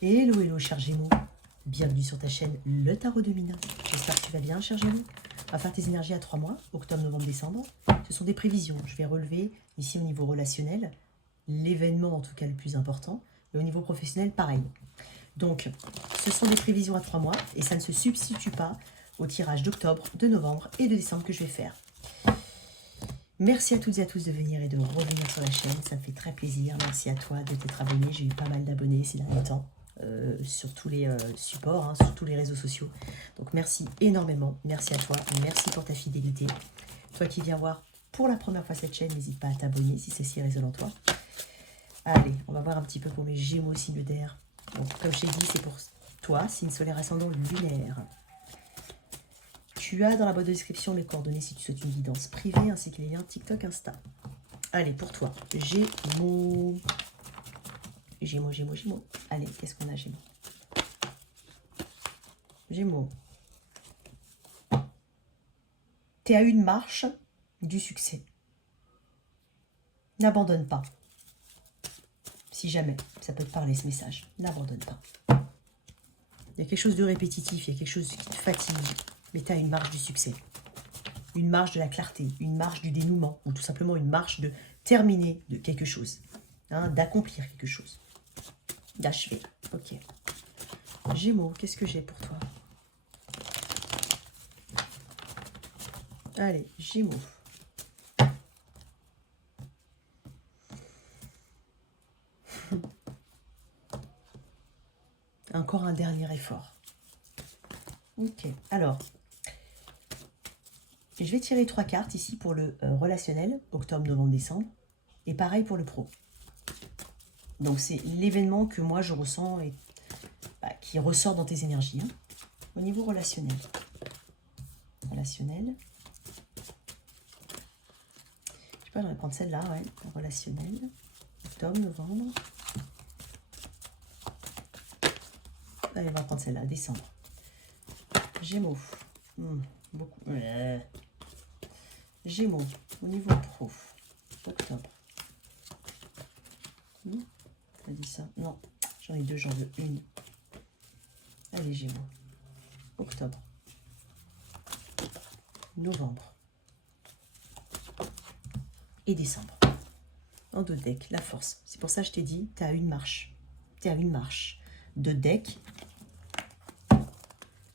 Hello, hello, cher Gémeaux. Bienvenue sur ta chaîne Le Tarot de Mina. J'espère que tu vas bien, cher Gémeaux. On va faire tes énergies à 3 mois, octobre, novembre, décembre. Ce sont des prévisions. Je vais relever ici au niveau relationnel, l'événement en tout cas le plus important, et au niveau professionnel, pareil. Donc, ce sont des prévisions à 3 mois et ça ne se substitue pas au tirage d'octobre, de novembre et de décembre que je vais faire. Merci à toutes et à tous de venir et de revenir sur la chaîne, ça me fait très plaisir. Merci à toi de t'être abonné, j'ai eu pas mal d'abonnés ces derniers temps. Sur tous les supports, hein, sur tous les réseaux sociaux. Donc merci énormément, merci à toi, merci pour ta fidélité. Toi qui viens voir pour la première fois cette chaîne, n'hésite pas à t'abonner si ceci résonne en toi. Allez, on va voir un petit peu pour mes Gémeaux signe d'air. Donc comme je t'ai dit, c'est pour toi, signe solaire ascendant lunaire. Tu as dans la boîte de description mes coordonnées si tu souhaites une guidance privée, ainsi que les liens TikTok, Insta. Allez, pour toi, Gémeaux. Gémeaux, Gémeaux, Gémeaux. Allez, qu'est-ce qu'on a, Gémeaux? Gémeaux. Tu es à une marche du succès. N'abandonne pas. Si jamais, ça peut te parler ce message. N'abandonne pas. Il y a quelque chose de répétitif, il y a quelque chose qui te fatigue. Mais tu as une marche du succès. Une marche de la clarté, une marche du dénouement. Ou tout simplement une marche de terminer de quelque chose. Hein, d'accomplir quelque chose. D'achever. Ok. Gémeaux, qu'est-ce que j'ai pour toi? Allez, Gémeaux. Encore un dernier effort. Ok, alors, je vais tirer 3 cartes ici pour le relationnel, octobre, novembre, décembre. Et pareil pour le pro. Donc c'est l'événement que moi je ressens et qui ressort dans tes énergies. Hein. Au niveau relationnel. Relationnel. Je sais pas, je vais prendre celle-là, ouais. Relationnel. Octobre, novembre. Allez, on va prendre celle-là, décembre. Gémeaux. Beaucoup. Gémeaux. Au niveau pro. Octobre. T'as dit ça? Non. J'en ai 2, j'en veux une. Allez, Gémeaux. Octobre. Novembre. Et décembre. En 2 decks, la force. C'est pour ça que je t'ai dit, tu as une marche. Tu as une marche. 2 decks.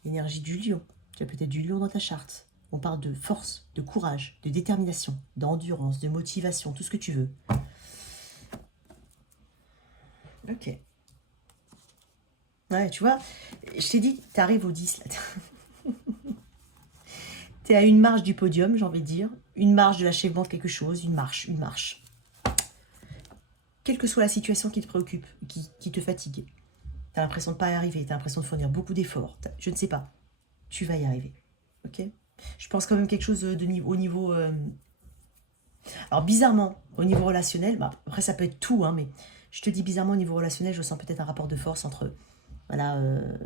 Énergie du lion. Tu as peut-être du lion dans ta charte. On parle de force, de courage, de détermination, d'endurance, de motivation, tout ce que tu veux. Ok. Ouais, tu vois, je t'ai dit, tu arrives au 10 là. Tu es à une marche du podium, j'ai envie de dire. Une marche de l'achèvement de quelque chose, une marche, une marche. Quelle que soit la situation qui te préoccupe, qui te fatigue. Tu as l'impression de ne pas y arriver, tu as l'impression de fournir beaucoup d'efforts. Je ne sais pas. Tu vas y arriver. Ok? Je pense quand même quelque chose au niveau... Alors bizarrement, au niveau relationnel, après ça peut être tout, hein, mais je te dis bizarrement au niveau relationnel, je sens peut-être un rapport de force entre... Voilà,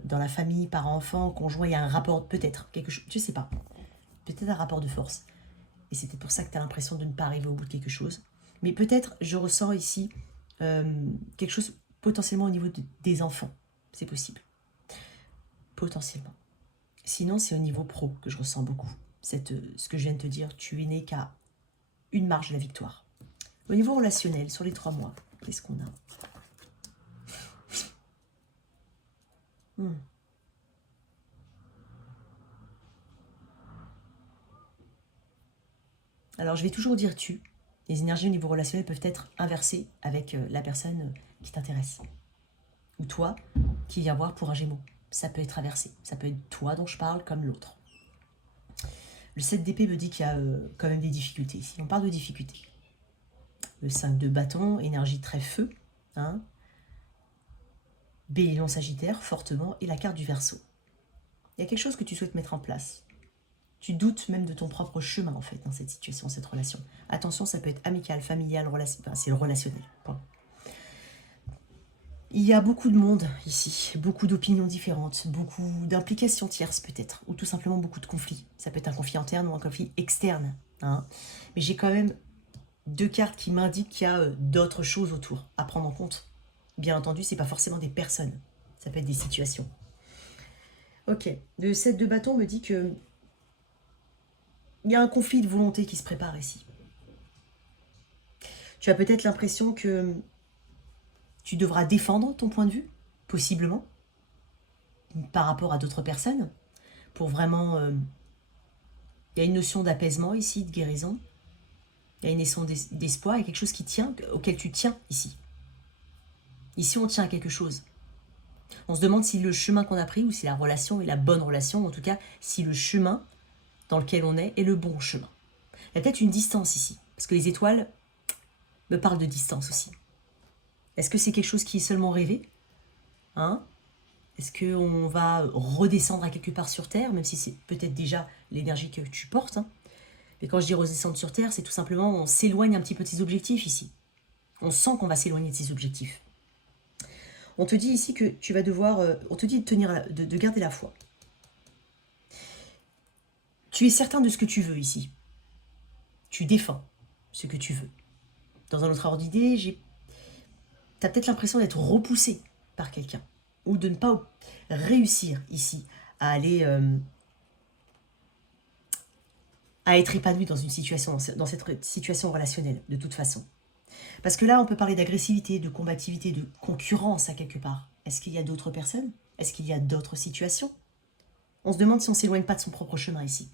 dans la famille, parents-enfants, conjoint, il y a un rapport, peut-être, quelque chose, je ne sais pas. Peut-être un rapport de force. Et c'est peut-être pour ça que tu as l'impression de ne pas arriver au bout de quelque chose. Mais peut-être, je ressens ici quelque chose potentiellement au niveau des enfants. C'est possible. Potentiellement. Sinon, c'est au niveau pro que je ressens beaucoup. Ce que je viens de te dire, tu es né qu'à une marge de la victoire. Au niveau relationnel, sur les 3 mois, qu'est-ce qu'on a? Alors, je vais toujours dire tu. Les énergies au niveau relationnel peuvent être inversées avec la personne qui t'intéresse. Ou toi qui viens voir pour un Gémeaux. Ça peut être inversé. Ça peut être toi dont je parle comme l'autre. Le 7 d'épée me dit qu'il y a quand même des difficultés. Si on parle de difficultés. Le 5 de bâton, énergie très feu. Hein. Bélier Sagittaire, fortement. Et la carte du Verseau. Il y a quelque chose que tu souhaites mettre en place. Tu doutes même de ton propre chemin, en fait, dans cette situation, cette relation. Attention, ça peut être amical, familial, c'est le relationnel. Point. Il y a beaucoup de monde ici, beaucoup d'opinions différentes, beaucoup d'implications tierces peut-être, ou tout simplement beaucoup de conflits. Ça peut être un conflit interne ou un conflit externe. Hein. Mais j'ai quand même 2 cartes qui m'indiquent qu'il y a d'autres choses autour à prendre en compte. Bien entendu, ce n'est pas forcément des personnes. Ça peut être des situations. Ok, le 7 de bâton me dit que il y a un conflit de volonté qui se prépare ici. Tu as peut-être l'impression que tu devras défendre ton point de vue, possiblement, par rapport à d'autres personnes, pour vraiment... il y a une notion d'apaisement ici, de guérison. Il y a une notion d'espoir, il y a quelque chose qui tient, auquel tu tiens ici. Ici, on tient à quelque chose. On se demande si le chemin qu'on a pris, ou si la relation est la bonne relation, ou en tout cas, si le chemin dans lequel on est le bon chemin. Il y a peut-être une distance ici, parce que les étoiles me parlent de distance aussi. Est-ce que c'est quelque chose qui est seulement rêvé, hein? Est-ce qu'on va redescendre à quelque part sur Terre, même si c'est peut-être déjà l'énergie que tu portes, hein? Mais quand je dis redescendre sur Terre, c'est tout simplement on s'éloigne un petit peu de ses objectifs ici. On sent qu'on va s'éloigner de ses objectifs. On te dit ici que tu vas devoir... on te dit de garder la foi. Tu es certain de ce que tu veux ici. Tu défends ce que tu veux. Dans un autre ordre d'idée, tu as peut-être l'impression d'être repoussé par quelqu'un. Ou de ne pas réussir ici à aller... à être épanoui dans une situation, dans cette situation relationnelle, de toute façon. Parce que là, on peut parler d'agressivité, de combativité, de concurrence à quelque part. Est-ce qu'il y a d'autres personnes? Est-ce qu'il y a d'autres situations? On se demande si on ne s'éloigne pas de son propre chemin ici.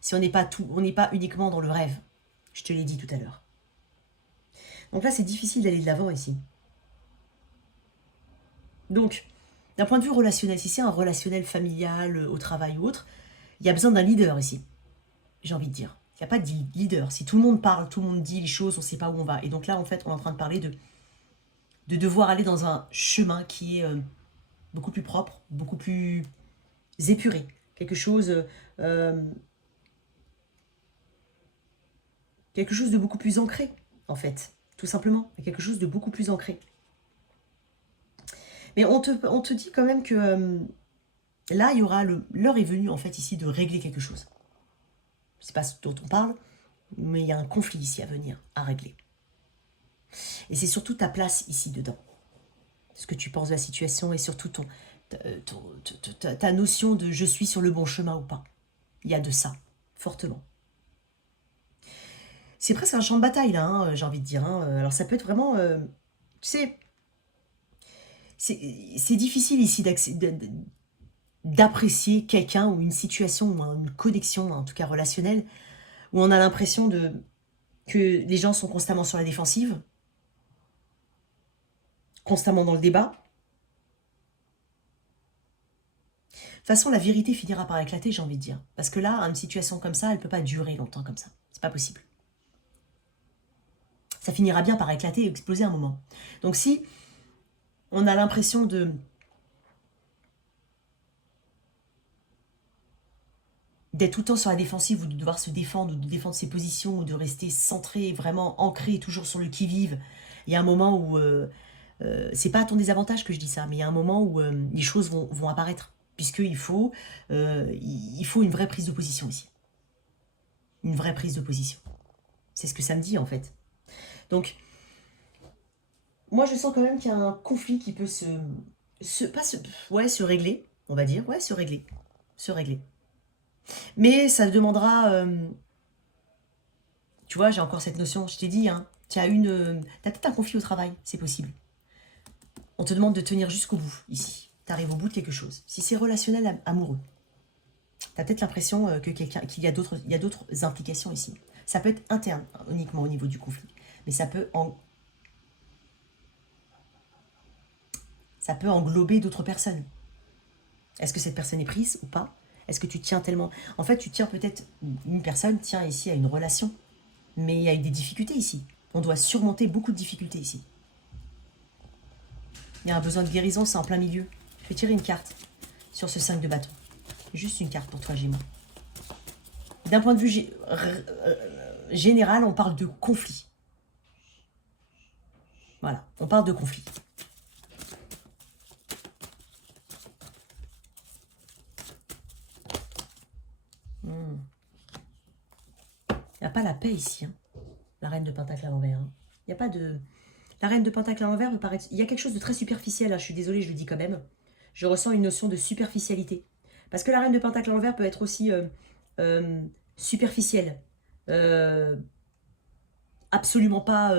Si on n'est pas uniquement dans le rêve. Je te l'ai dit tout à l'heure. Donc là, c'est difficile d'aller de l'avant ici. Donc, d'un point de vue relationnel, si c'est un relationnel familial, au travail ou autre, il y a besoin d'un leader ici. J'ai envie de dire. Il n'y a pas de leader. Si tout le monde parle, tout le monde dit les choses, on ne sait pas où on va. Et donc là, en fait, on est en train de parler de devoir aller dans un chemin qui est beaucoup plus propre, beaucoup plus épuré. Quelque chose de beaucoup plus ancré, en fait. Tout simplement. Quelque chose de beaucoup plus ancré. Mais on te dit quand même que là, il y aura l'heure est venue, en fait, ici, de régler quelque chose. Je ne sais pas ce dont on parle, mais il y a un conflit ici à venir, à régler. Et c'est surtout ta place ici dedans. Ce que tu penses de la situation et surtout ta notion de je suis sur le bon chemin ou pas. Il y a de ça, fortement. C'est presque un champ de bataille là, hein, j'ai envie de dire. Hein. Alors ça peut être vraiment... tu sais, c'est difficile ici d'apprécier quelqu'un ou une situation ou une connexion, en tout cas relationnelle, où on a l'impression que les gens sont constamment sur la défensive, constamment dans le débat. De toute façon, la vérité finira par éclater, j'ai envie de dire. Parce que là, une situation comme ça, elle ne peut pas durer longtemps comme ça. C'est pas possible. Ça finira bien par éclater et exploser un moment. Donc si on a l'impression d'être tout le temps sur la défensive ou de devoir se défendre ou de défendre ses positions ou de rester centré, vraiment ancré, toujours sur le qui-vive, il y a un moment où... c'est pas à ton désavantage que je dis ça, mais il y a un moment où les choses vont apparaître. Puisqu'il faut, une vraie prise de position ici. Une vraie prise de position. C'est ce que ça me dit en fait. Donc, moi je sens quand même qu'il y a un conflit qui peut se régler, on va dire. Ouais, se régler. Mais ça demandera... tu vois, j'ai encore cette notion, je t'ai dit, hein, t'as peut-être un conflit au travail, c'est possible. On te demande de tenir jusqu'au bout, ici. Tu arrives au bout de quelque chose. Si c'est relationnel, amoureux, tu as peut-être l'impression qu'il y a d'autres implications ici. Ça peut être interne, uniquement au niveau du conflit. Mais ça peut englober d'autres personnes. Est-ce que cette personne est prise ou pas? Est-ce que tu tiens tellement... En fait, tu tiens peut-être... Une personne tient ici à une relation. Mais il y a eu des difficultés ici. On doit surmonter beaucoup de difficultés ici. Il y a un besoin de guérison, c'est en plein milieu. Je vais tirer une carte sur ce 5 de bâton. Juste une carte pour toi, Gémeaux. D'un point de vue général, on parle de conflit. Voilà, on parle de conflit. Il n'y a pas la paix ici. Hein. La reine de Pentacle à l'envers. Hein. Il n'y a pas de... La reine de Pentacle à l'envers me paraît... Il y a quelque chose de très superficiel. Hein. Je suis désolée, je le dis quand même. Je ressens une notion de superficialité. Parce que la reine de Pentacle à l'envers peut être aussi superficielle. Euh, absolument pas...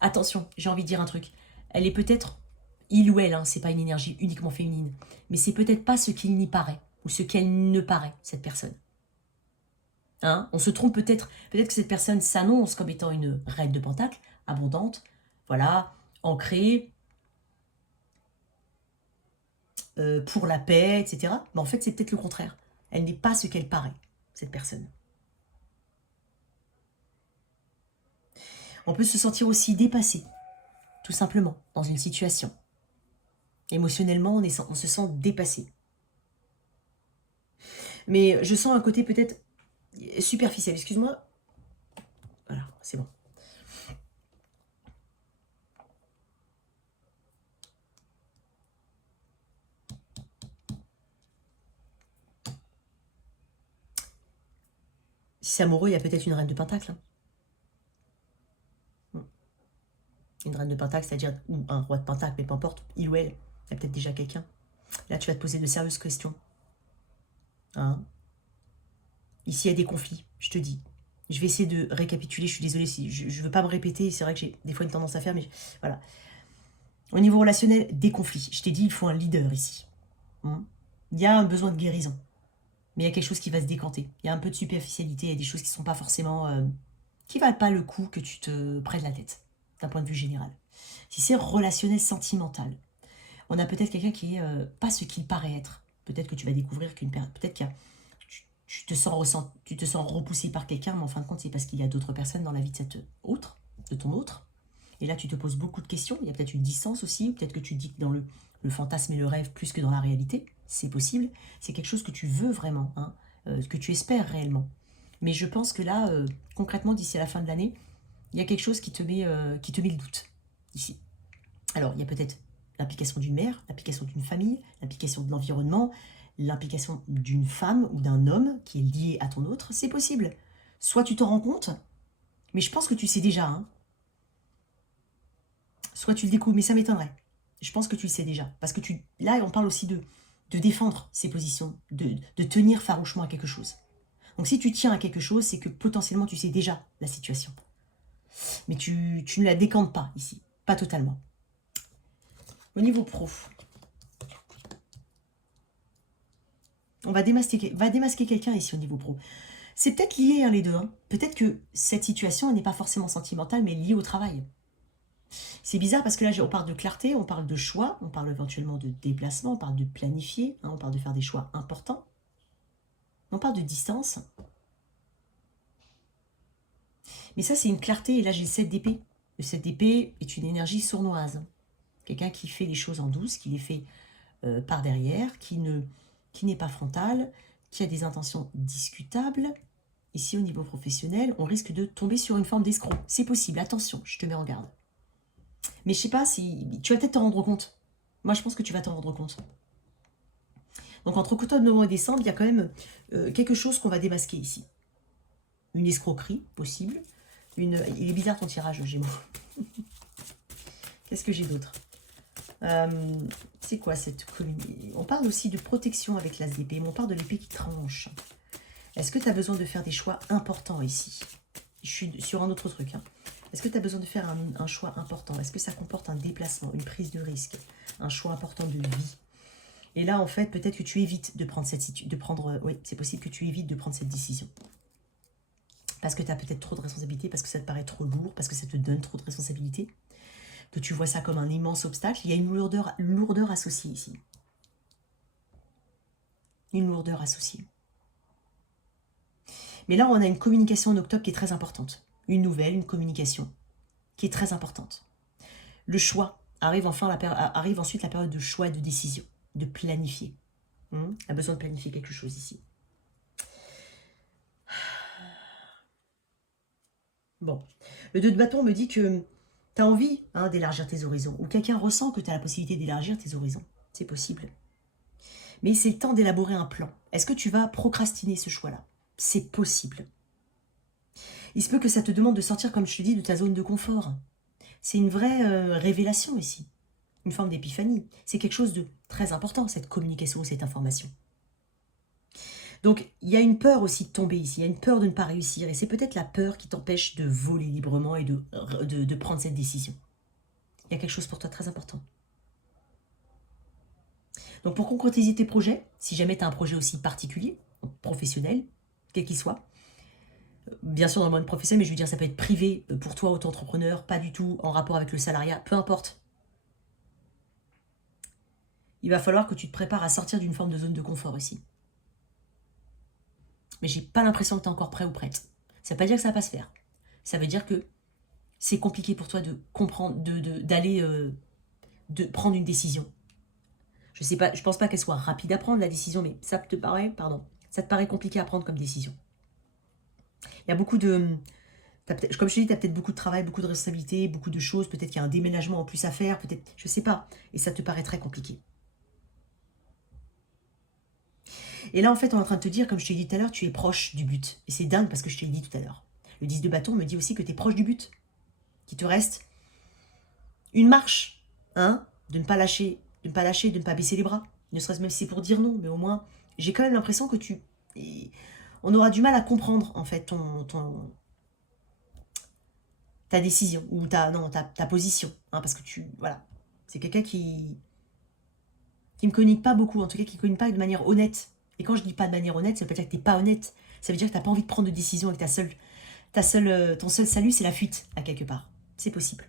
attention, j'ai envie de dire un truc. Elle est peut-être... Il ou elle, hein, c'est pas une énergie uniquement féminine. Mais c'est peut-être pas ce qu'il n'y paraît. Ou ce qu'elle ne paraît, cette personne. Hein, on se trompe peut-être. Peut-être que cette personne s'annonce comme étant une reine de Pentacle, abondante, voilà, ancrée, pour la paix, etc. Mais en fait, c'est peut-être le contraire. Elle n'est pas ce qu'elle paraît, cette personne. On peut se sentir aussi dépassé, tout simplement, dans une situation. Émotionnellement, on se sent dépassé. Mais je sens un côté peut-être superficiel. Excuse-moi. Voilà, c'est bon. Si c'est amoureux, il y a peut-être une reine de Pentacle. Hein. Une reine de Pentacle, c'est-à-dire un roi de Pentacle, mais peu importe, il ou elle, il y a peut-être déjà quelqu'un. Là, tu vas te poser de sérieuses questions. Hein. Ici, il y a des conflits, je te dis. Je vais essayer de récapituler, je suis désolée, si je ne veux pas me répéter, c'est vrai que j'ai des fois une tendance à faire, mais voilà. Au niveau relationnel, des conflits. Je t'ai dit, il faut un leader ici. Hein. Il y a un besoin de guérison, mais il y a quelque chose qui va se décanter. Il y a un peu de superficialité, il y a des choses qui ne sont pas forcément... qui ne valent pas le coup que tu te prennes la tête, d'un point de vue général. Si c'est relationnel, sentimental, on a peut-être quelqu'un qui est pas ce qu'il paraît être. Peut-être que tu vas découvrir qu'une personne... Peut-être qu'il y a... Tu te sens repoussé par quelqu'un, mais en fin de compte, c'est parce qu'il y a d'autres personnes dans la vie de cette autre, de ton autre. Et là, tu te poses beaucoup de questions. Il y a peut-être une distance aussi. Peut-être que tu te dis que dans le fantasme et le rêve plus que dans la réalité. C'est possible. C'est quelque chose que tu veux vraiment, hein, que tu espères réellement. Mais je pense que là, concrètement, d'ici à la fin de l'année, il y a quelque chose qui te met le doute, ici. Alors, il y a peut-être l'implication d'une mère, l'implication d'une famille, l'implication de l'environnement, l'implication d'une femme ou d'un homme qui est lié à ton autre. C'est possible. Soit tu t'en rends compte, mais je pense que tu sais déjà, hein. Soit tu le découvres, mais ça m'étonnerait. Je pense que tu le sais déjà. Parce que là, on parle aussi de défendre ses positions, de tenir farouchement à quelque chose. Donc si tu tiens à quelque chose, c'est que potentiellement tu sais déjà la situation. Mais tu ne la décantes pas ici. Pas totalement. Au niveau pro, on va démasquer quelqu'un ici au niveau pro. C'est peut-être lié, hein, les deux. Hein. Peut-être que cette situation n'est pas forcément sentimentale, mais liée au travail. C'est bizarre parce que là, on parle de clarté, on parle de choix, on parle éventuellement de déplacement, on parle de planifier, hein, on parle de faire des choix importants. On parle de distance. Mais ça, c'est une clarté. Et là, j'ai le 7 d'épée. Le 7 d'épée est une énergie sournoise. Quelqu'un qui fait les choses en douce, qui les fait par derrière, qui n'est pas frontal, qui a des intentions discutables. Ici, au niveau professionnel, on risque de tomber sur une forme d'escroc. C'est possible, attention, je te mets en garde. Mais je sais pas si... Tu vas peut-être t'en rendre compte. Moi, je pense que tu vas t'en rendre compte. Donc, entre octobre, novembre et décembre, il y a quand même quelque chose qu'on va démasquer ici. Une escroquerie, possible. Il est bizarre ton tirage, Gémeaux. Qu'est-ce que j'ai d'autre? C'est quoi cette commune? On parle aussi de protection avec l'as d'épée, mais on parle de l'épée qui tranche. Est-ce que tu as besoin de faire des choix importants ici? Je suis sur un autre truc. Hein. Est-ce que tu as besoin de faire un choix important? Est-ce que ça comporte un déplacement, une prise de risque, un choix important de vie? Et là, en fait, peut-être que tu évites de prendre oui, c'est possible que tu évites de prendre cette décision. Parce que tu as peut-être trop de responsabilités, parce que ça te paraît trop lourd, parce que ça te donne trop de responsabilités, que tu vois ça comme un immense obstacle. Il y a une lourdeur associée ici. Une lourdeur associée. Mais là, on a une communication en octobre qui est très importante. Une nouvelle, une communication qui est très importante. Le choix arrive ensuite la période de choix et de décision, de planifier. On a besoin de planifier quelque chose ici. Bon, le 2 de bâton me dit que tu as envie d'élargir tes horizons, ou quelqu'un ressent que tu as la possibilité d'élargir tes horizons. C'est possible. Mais c'est le temps d'élaborer un plan. Est-ce que tu vas procrastiner ce choix-là? C'est possible. Il se peut que ça te demande de sortir, comme je te dis, de ta zone de confort. C'est une vraie révélation ici. une forme d'épiphanie. C'est quelque chose de très important, cette communication, cette information. Donc, il y a une peur aussi de tomber ici, il y a une peur de ne pas réussir, et c'est peut-être la peur qui t'empêche de voler librement et de prendre cette décision. Il y a quelque chose pour toi de très important. Donc, pour concrétiser tes projets, si jamais tu as un projet aussi particulier, professionnel, quel qu'il soit, bien sûr dans le monde professionnel, mais je veux dire, ça peut être privé pour toi, auto-entrepreneur, pas du tout en rapport avec le salariat, peu importe. Il va falloir que tu te prépares à sortir d'une forme de zone de confort ici. Mais j'ai pas l'impression que tu es encore prêt ou prête. Ça veut pas dire que ça va pas se faire. Ça veut dire que c'est compliqué pour toi de comprendre, d'aller, de prendre une décision. Je sais pas, je pense pas qu'elle soit rapide à prendre la décision, mais ça te paraît, ça te paraît compliqué à prendre comme décision. Il y a beaucoup de, comme je te dis, tu as peut-être beaucoup de travail, beaucoup de responsabilités, beaucoup de choses. Peut-être qu'il y a un déménagement en plus à faire, peut-être, je sais pas. Et ça te paraît très compliqué. Et là, en fait, on est en train de te dire, comme je te l'ai dit tout à l'heure, tu es proche du but. Et c'est dingue parce que je te l'ai dit tout à l'heure. Le 10 de bâton me dit aussi que tu es proche du but. Qu'il te reste une marche, hein, de ne pas lâcher, de ne pas baisser les bras. Ne serait-ce même si c'est pour dire non, mais au moins, j'ai quand même l'impression que on aura du mal à comprendre, en fait, ta décision, ou ta position, hein, parce que voilà, c'est quelqu'un qui me communique pas beaucoup, en tout cas qui ne communique pas de manière honnête. Et quand je dis pas de manière honnête, ça veut pas dire que t'es pas honnête. Ça veut dire que t'as pas envie de prendre de décision et que ton seul salut, c'est la fuite, à quelque part. C'est possible.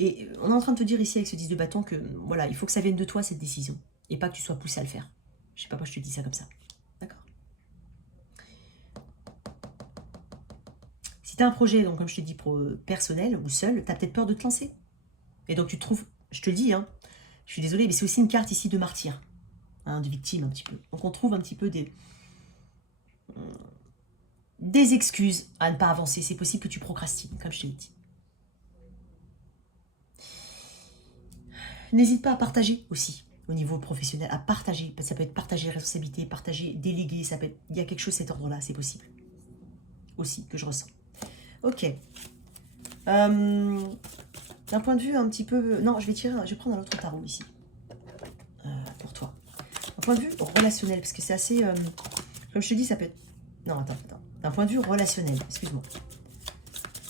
Et on est en train de te dire ici avec ce 10 de bâton que voilà, il faut que ça vienne de toi cette décision. Et pas que tu sois poussé à le faire. Je sais pas pourquoi je te dis ça comme ça. D'accord. Si tu as un projet, donc comme je te dis, personnel ou seul, tu as peut-être peur de te lancer. Et donc tu te trouves, je te le dis, hein, je suis désolée, mais c'est aussi une carte ici de martyr, hein, de victime un petit peu. Donc on trouve un petit peu des excuses à ne pas avancer. C'est possible que tu procrastines, comme je te l'ai dit. N'hésite pas à partager aussi au niveau professionnel, à partager. Ça peut être partager les responsabilités, partager, déléguer, ça peut être, il y a quelque chose de cet ordre-là, c'est possible. Aussi, que je ressens. Ok. D'un point de vue un petit peu... Non, je vais prendre un autre tarot ici. Pour toi. D'un point de vue relationnel, parce que c'est assez... comme je te dis, ça peut être... Non, attends. D'un point de vue relationnel, excuse-moi.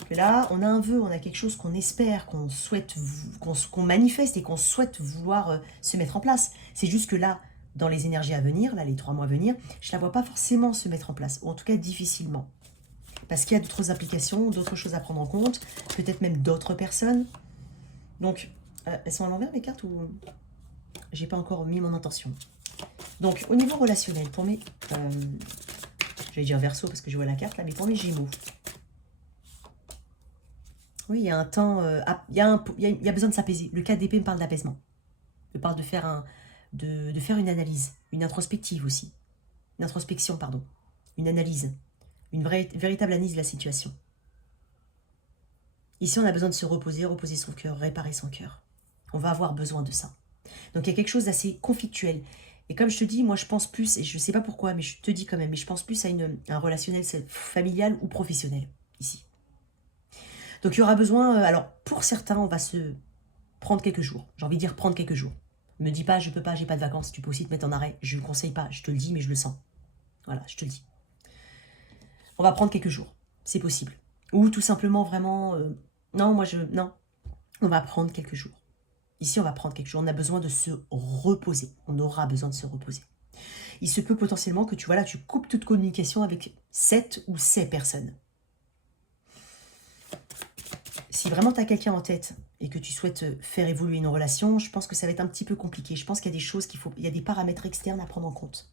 Que là, on a un vœu, on a quelque chose qu'on espère, qu'on souhaite, qu'on manifeste et qu'on souhaite vouloir se mettre en place. C'est juste que là, dans les énergies à venir, là, les 3 mois à venir, je ne la vois pas forcément se mettre en place, ou en tout cas difficilement. Parce qu'il y a d'autres applications, d'autres choses à prendre en compte, peut-être même d'autres personnes. Donc, elles sont à l'envers mes cartes ou j'ai pas encore mis mon intention. Donc, au niveau relationnel, pour mes... j'allais dire Verseau parce que je vois la carte là, mais pour mes Gémeaux. Oui, il y a un temps... il y a besoin de s'apaiser. Le 4 d'épée me parle d'apaisement. Me parle de faire, de faire une analyse, une introspective aussi. Une introspection, pardon. Une analyse. Une véritable analyse de la situation. Ici, on a besoin de se reposer, reposer son cœur, réparer son cœur. On va avoir besoin de ça. Donc, il y a quelque chose d'assez conflictuel. Et comme je te dis, moi, je pense plus, et je ne sais pas pourquoi, mais je te dis quand même, mais je pense plus à un relationnel familial ou professionnel, ici. Donc, il y aura besoin... alors, pour certains, on va se prendre quelques jours. J'ai envie de dire prendre quelques jours. Me dis pas, je peux pas, j'ai pas de vacances, tu peux aussi te mettre en arrêt. Je ne le conseille pas, je te le dis, mais je le sens. Voilà, je te le dis. On va prendre quelques jours, c'est possible. Ou tout simplement vraiment... non, non, on va prendre quelques jours. Ici, on va prendre quelques jours. On a besoin de se reposer. On aura besoin de se reposer. Il se peut potentiellement que tu coupes toute communication avec cette ou ces personnes. Si vraiment tu as quelqu'un en tête et que tu souhaites faire évoluer une relation, je pense que ça va être un petit peu compliqué. Je pense qu'il y a des choses il y a des paramètres externes à prendre en compte.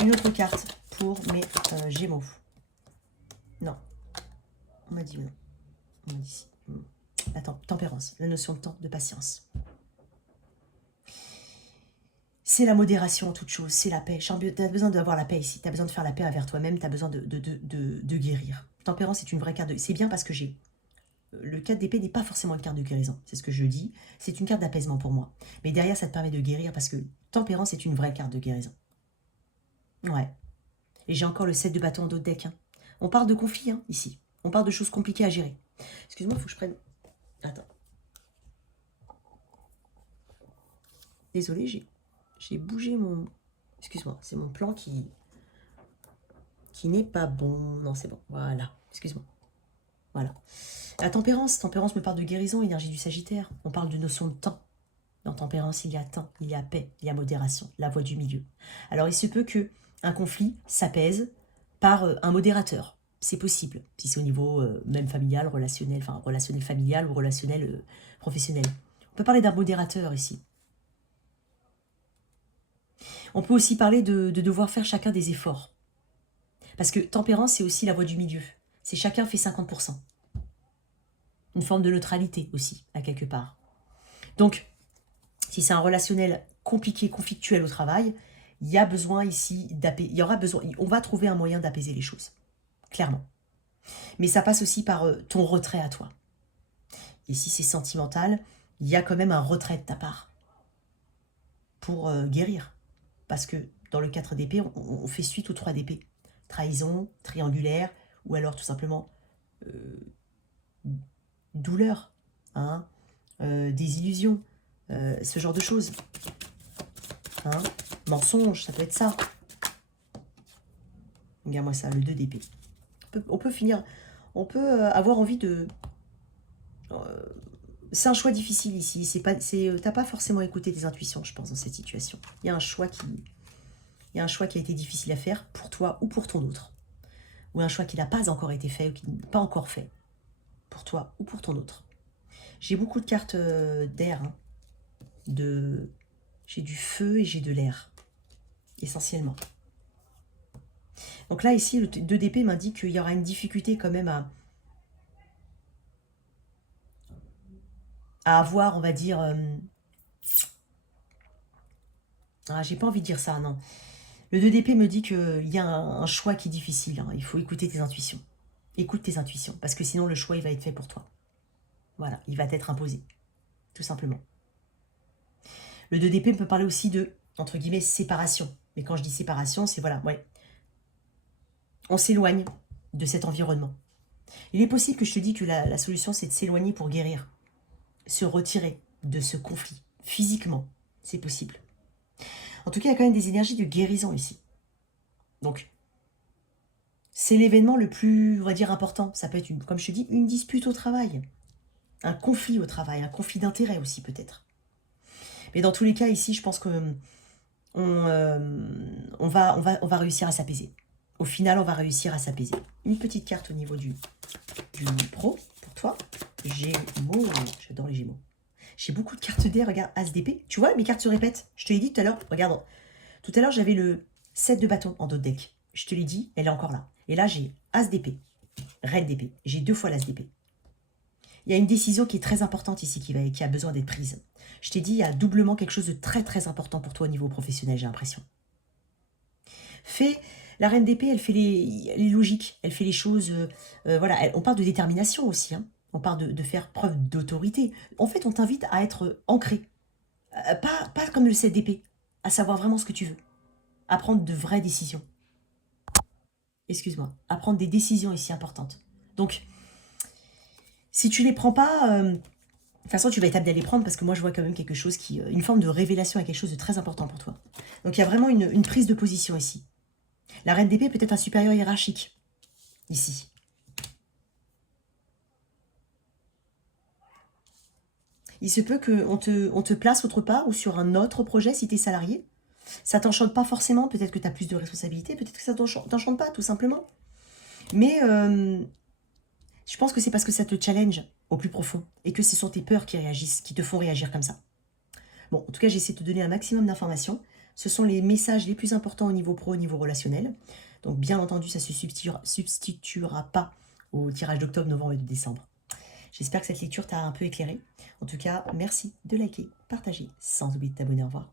Une autre carte pour mes Gémeaux. Non. On m'a dit non. On m'a dit si. Attends, tempérance, la notion de temps, de patience. C'est la modération en toute chose, c'est la paix. Tu as besoin d'avoir la paix ici, tu as besoin de faire la paix envers toi-même, tu as besoin de guérir. Tempérance est une vraie carte de... C'est bien parce que j'ai... Le 4 d'épée n'est pas forcément une carte de guérison, c'est ce que je dis. C'est une carte d'apaisement pour moi. Mais derrière, ça te permet de guérir parce que tempérance est une vraie carte de guérison. Ouais. Et j'ai encore le 7 de bâton en dos de deck. Hein. On parle de conflit, hein, ici. On parle de choses compliquées à gérer. Excuse-moi, il faut que je prenne... Attends. Désolée, j'ai bougé mon... Excuse-moi, c'est mon plan qui n'est pas bon. Non, c'est bon. Voilà. Excuse-moi. Voilà. La tempérance. Tempérance me parle de guérison, énergie du Sagittaire. On parle de notion de temps. Dans tempérance, il y a temps, il y a paix, il y a modération, la voie du milieu. Alors, il se peut que un conflit s'apaise par un modérateur. C'est possible, si c'est au niveau même familial, relationnel, enfin relationnel familial ou relationnel professionnel. On peut parler d'un modérateur ici. On peut aussi parler de devoir faire chacun des efforts. Parce que tempérance, c'est aussi la voie du milieu. C'est chacun fait 50%. Une forme de neutralité aussi, à quelque part. Donc, si c'est un relationnel compliqué, conflictuel au travail, il y a besoin ici d'apaiser. Il y aura besoin. On va trouver un moyen d'apaiser les choses, clairement. Mais ça passe aussi par ton retrait à toi. Et si c'est sentimental, il y a quand même un retrait de ta part pour guérir. Parce que dans le 4 d'épée, on fait suite aux 3 d'épée. Trahison, triangulaire, ou alors tout simplement douleur, hein, désillusion, ce genre de choses. Hein, mensonge, ça peut être ça. Regarde-moi ça, le 2 d'épée. On peut finir, on peut avoir envie de... c'est un choix difficile ici. T'as pas forcément écouté tes intuitions, je pense, dans cette situation. Il y a un choix qui a été difficile à faire pour toi ou pour ton autre. Ou un choix qui n'a pas encore été fait ou qui n'est pas encore fait pour toi ou pour ton autre. J'ai beaucoup de cartes d'air. Hein, j'ai du feu et j'ai de l'air, essentiellement. Donc là, ici, le 2 d'épée m'indique qu'il y aura une difficulté quand même à avoir, on va dire... j'ai pas envie de dire ça, non. Le 2 d'épée me dit qu'il y a un choix qui est difficile. Hein. Il faut écouter tes intuitions. Écoute tes intuitions, parce que sinon le choix, il va être fait pour toi. Voilà, il va t'être imposé, tout simplement. Le 2 d'épée peut parler aussi de, entre guillemets, séparation. Mais quand je dis séparation, c'est voilà, ouais. On s'éloigne de cet environnement. Il est possible que je te dise que la solution, c'est de s'éloigner pour guérir. Se retirer de ce conflit, physiquement. C'est possible. En tout cas, il y a quand même des énergies de guérison ici. Donc, c'est l'événement le plus, on va dire, important. Ça peut être, comme je te dis, une dispute au travail. Un conflit au travail, un conflit d'intérêt aussi peut-être. Mais dans tous les cas, ici, je pense que on va réussir à s'apaiser. Au final, on va réussir à s'apaiser. Une petite carte au niveau du pro, pour toi. Gémeaux, j'adore les Gémeaux. J'ai beaucoup de cartes d'air, regarde, As d'épée. Tu vois, mes cartes se répètent. Je te l'ai dit tout à l'heure, regarde. Tout à l'heure, j'avais le 7 de bâton en dos de deck. Je te l'ai dit, elle est encore là. Et là, j'ai As d'épée, Reine d'épée. J'ai 2 fois l'As d'épée. Il y a une décision qui est très importante ici, qui a besoin d'être prise. Je t'ai dit, il y a doublement quelque chose de très très important pour toi au niveau professionnel, j'ai l'impression. La Reine d'épée, elle fait les logiques, elle fait les choses... voilà, on parle de détermination aussi, hein. On parle de faire preuve d'autorité. En fait, on t'invite à être ancré. Pas comme le 7 d'épée, à savoir vraiment ce que tu veux. À prendre de vraies décisions. Excuse-moi, à prendre des décisions ici importantes. Donc, si tu les prends pas... de toute façon, tu vas être amené à les prendre parce que moi, je vois quand même quelque chose qui... une forme de révélation à quelque chose de très important pour toi. Donc, il y a vraiment une prise de position ici. La Reine d'épée peut être un supérieur hiérarchique, ici. Il se peut qu'on te place autre part ou sur un autre projet si tu es salarié. Ça t'enchante pas forcément, peut-être que tu as plus de responsabilités, peut-être que ça t'enchante pas, tout simplement. Mais je pense que c'est parce que ça te challenge au plus profond et que ce sont tes peurs qui réagissent, qui te font réagir comme ça. Bon, en tout cas, j'essaie de te donner un maximum d'informations. Ce sont les messages les plus importants au niveau pro, au niveau relationnel. Donc, bien entendu, ça ne se substituera pas au tirage d'octobre, novembre et de décembre. J'espère que cette lecture t'a un peu éclairé. En tout cas, merci de liker, partager, sans oublier de t'abonner. Au revoir.